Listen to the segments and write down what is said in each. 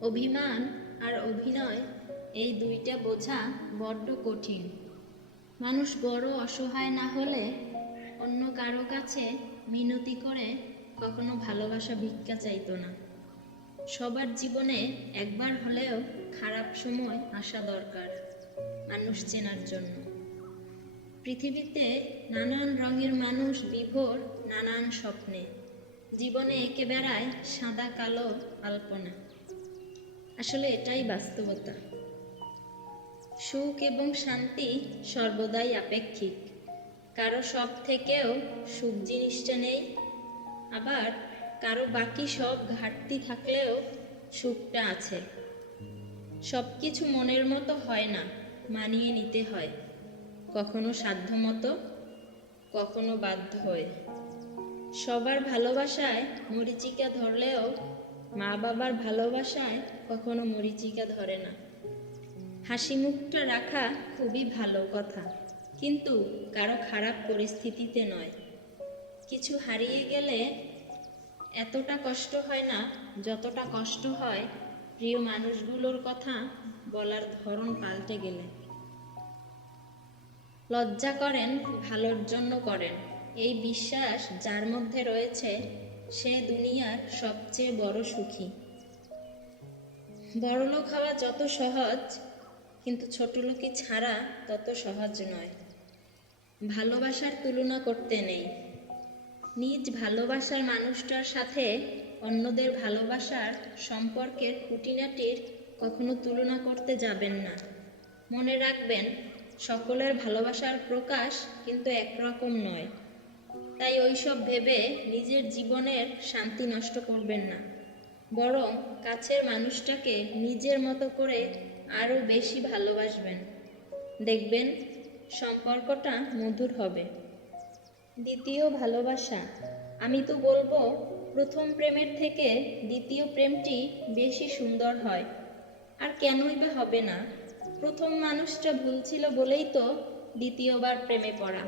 অভিমান আর অভিনয় এই দুইটা বোঝা বড্ড কঠিন। মানুষ বড় অসহায় না হলে অন্য কারো কাছে মিনতি করে কখনো ভালোবাসা ভিক্ষা চাইতো না। সবার জীবনে একবার হলেও খারাপ সময় আসা দরকার মানুষ চেনার জন্য। পৃথিবীতে নানান রঙের মানুষ বিভোর নানান স্বপ্নে, জীবনে এঁকে বেড়ায় সাদা কালো আলপনা। আসলে এটাই বাস্তবতা। সুখ এবং শান্তি সর্বদাই আপেক্ষিক। কারো সব থেকেও সুখ জিনিসটা নেই, আবার কারো বাকি সব ঘাটতি থাকলেও সুখটা আছে। সব কিছু মনের মতো হয় না, মানিয়ে নিতে হয়, কখনো সাধ্যমতো, কখনো বাধ্য হয়ে। সবার ভালোবাসায় মরীচিকা ধরলেও মা বাবার ভালোবাসায় কখনো মরীচিকা ধরে না। হাসি মুখটা রাখা খুবই ভালো কথা, কিন্তু কারো খারাপ পরিস্থিতিতে নয়। কিছু হারিয়ে গেলে এতটা কষ্ট হয় না যতটা কষ্ট হয় প্রিয় মানুষগুলোর কথা বলার ধরন পাল্টে গেলে। লজ্জা করেন ভালোর জন্য করেন, এই বিশ্বাস যার মধ্যে রয়েছে সে দুনিয়ার সবচেয়ে বড় সুখী। বড়লোক হওয়া যত সহজ, কিন্তু ছোটলোকি ছাড়া তত সহজ নয়। ভালোবাসার তুলনা করতে নেই। নিজ ভালোবাসার মানুষটার সাথে অন্যদের ভালোবাসার সম্পর্কের খুঁটিনাটির কখনো তুলনা করতে যাবেন না। মনে রাখবেন, সকলের ভালোবাসার প্রকাশ কিন্তু একরকম নয়। তাই ওইসব ভেবে নিজের জীবনের শান্তি নষ্ট করবেন না, বরং কাছের মানুষটাকে নিজের মতো করে আরও বেশি ভালোবাসবেন। দেখবেন সম্পর্কটা মধুর হবে। দ্বিতীয় ভালোবাসা। আমি তো বলবো, প্রথম প্রেমের থেকে দ্বিতীয় প্রেমটি বেশি সুন্দর হয়। আর কেনই বা হবে না? প্রথম মানুষটা ভুল ছিল বলেই তো দ্বিতীয়বার প্রেমে পড়া।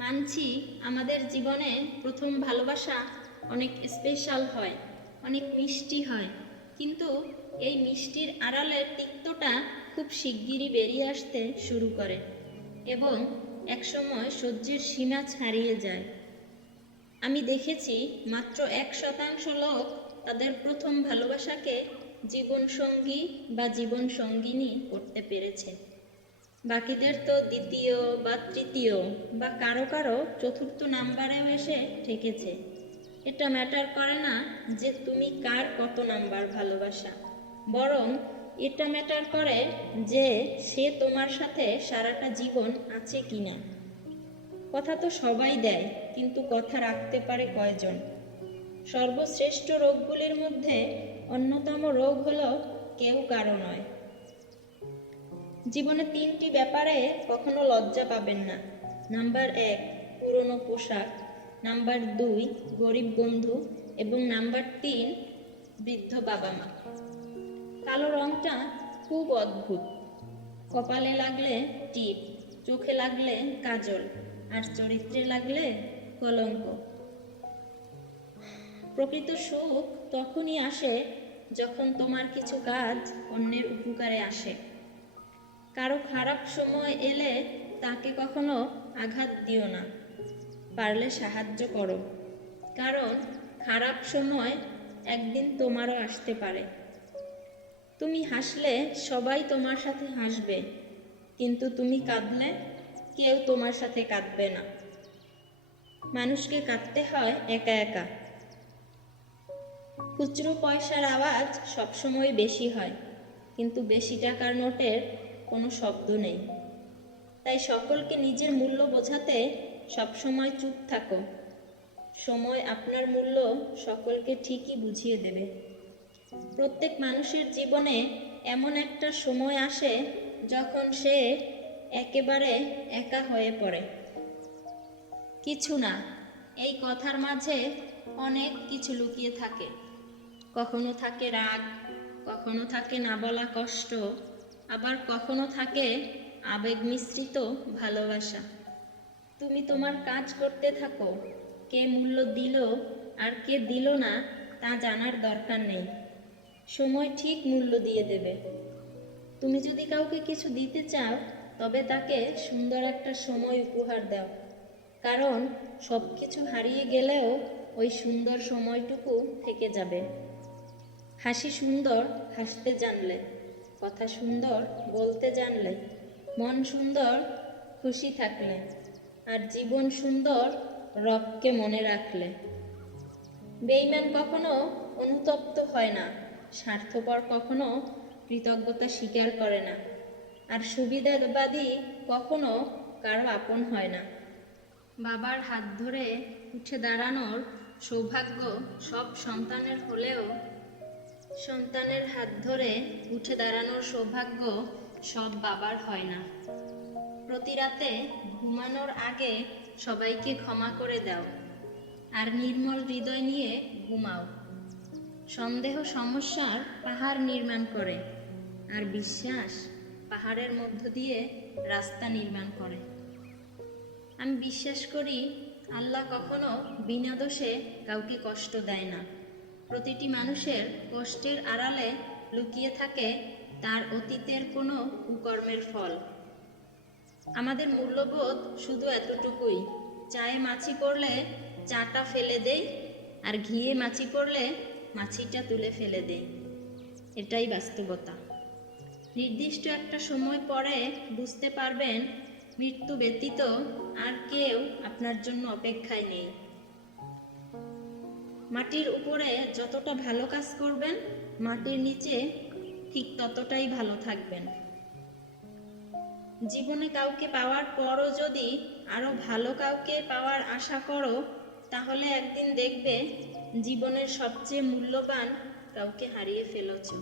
মানছি, আমাদের জীবনে প্রথম ভালোবাসা অনেক স্পেশাল হয়, অনেক মিষ্টি হয়, কিন্তু এই মিষ্টির আড়ালের তিক্তটা খুব শিগগিরই বেরিয়ে আসতে শুরু করে এবং একসময় সহ্যের সীমা ছাড়িয়ে যায়। আমি দেখেছি মাত্র 1% লোক তাদের প্রথম ভালোবাসাকে জীবনসঙ্গী বা জীবনসঙ্গিনী করতে পেরেছে। বাকিদের তো দ্বিতীয় বা তৃতীয় বা কারো কারো চতুর্থ নাম্বারেও এসে ঠেকেছে। এটা ম্যাটার করে না যে তুমি কার কত নাম্বার ভালোবাসা, বরং এটা ম্যাটার করে যে সে তোমার সাথে সারাটা জীবন আছে কিনা। কথা তো সবাই দেয়, কিন্তু কথা রাখতে পারে কয়জন? সর্বশ্রেষ্ঠ রোগগুলির মধ্যে অন্যতম রোগ হলো কেউ কারো নয়। জীবনে 3টি ব্যাপারে কখনো লজ্জা পাবেন না। নাম্বার 1, পুরনো পোশাক। নাম্বার 2, গরিব বন্ধু। এবং নাম্বার 3, বৃদ্ধ বাবা মা। কালো রংটা খুব অদ্ভুত। কপালে লাগলে টিপ, চোখে লাগলে কাজল, আর চরিত্রে লাগলে কলঙ্ক। প্রকৃত সুখ তখনই আসে যখন তোমার কিছু কাজ অন্যের উপকারে আসে। কারো খারাপ সময় এলে তাকে কখনো আঘাত দিও না, পারলে সাহায্য করো, কারণ খারাপ সময় একদিন তোমারও আসতে পারে। তুমি হাসলে সবাই তোমার সাথে হাসবে, কিন্তু তুমি কাঁদলে কেউ তোমার সাথে কাঁদবে না। মানুষকে কাঁদতে হয় একা একা। খুচরো পয়সার আওয়াজ সবসময় বেশি হয়, কিন্তু বেশি টাকার নোটের কোনো শব্দ নেই। তাই সকলকে নিজের মূল্য বোঝাতে সবসময় চুপ থাকো। সময় আপনার মূল্য সকলকে ঠিকই বুঝিয়ে দেবে। প্রত্যেক মানুষের জীবনে এমন একটা সময় আসে যখন সে একেবারে একা হয়ে পড়ে। কিছু না, এই কথার মাঝে অনেক কিছু লুকিয়ে থাকে। কখনো থাকে রাগ, কখনো থাকে না বলা কষ্ট, আবার কখনো থাকে আবেগ মিশ্রিত ভালোবাসা। তুমি তোমার কাজ করতে থাকো। কে মূল্য দিল আর কে দিল না তা জানার দরকার নেই। সময় ঠিক মূল্য দিয়ে দেবে। তুমি যদি কাউকে কিছু দিতে চাও, তবে তাকে সুন্দর একটা সময় উপহার দাও, কারণ সব কিছু হারিয়ে গেলেও ওই সুন্দর সময়টুকু থেকে যাবে। হাসি সুন্দর হাসতে জানলে, কথা সুন্দর বলতে জানলে, মন সুন্দর খুশি থাকলে, আর জীবন সুন্দর রবকে মনে রাখলে। বেঈমান কখনো অনুতপ্ত হয় না, স্বার্থপর কখনো কৃতজ্ঞতা স্বীকার করে না, আর সুবিধাবাদী কখনো কারো আপন হয় না। বাবার হাত ধরে উঠে দাঁড়ানোর সৌভাগ্য সব সন্তানের হলেও সন্তানের হাত ধরে উঠে দাঁড়ানোর সৌভাগ্য সব বাবার হয় না। প্রতি রাতে ঘুমানোর আগে সবাইকে ক্ষমা করে দাও, আর নির্মল হৃদয় নিয়ে ঘুমাও। সন্দেহ সমস্যার পাহাড় নির্মাণ করে, আর বিশ্বাস পাহাড়ের মধ্য দিয়ে রাস্তা নির্মাণ করে। আমি বিশ্বাস করি আল্লাহ কখনো বিনা দোষে কাউকে কষ্ট দেয় না। প্রতিটি মানুষের কষ্টের আড়ালে লুকিয়ে থাকে তার অতীতের কোনো কুকর্মের ফল। আমাদের মূল্যবোধ শুধু এতটুকুই: চায়ে মাছি পড়লে চাটা ফেলে দেই, আর ঘিয়ে মাছি পড়লে মাছিটা তুলে ফেলে দেই। এটাই বাস্তবতা। নির্দিষ্ট একটা সময় পরে বুঝতে পারবেন মৃত্যু ব্যতীত আর কেউ আপনার জন্য অপেক্ষায় নেই। মাটির উপরে যতটা ভালো কাজ করবেন, মাটির নিচে ঠিক ততটাই ভালো থাকবেন। জীবনে কাউকে পাওয়ার পরও যদি আরো ভালো কাউকে পাওয়ার আশা করো, তাহলে একদিন দেখবে জীবনের সবচেয়ে মূল্যবান কাউকে হারিয়ে ফেলেছো।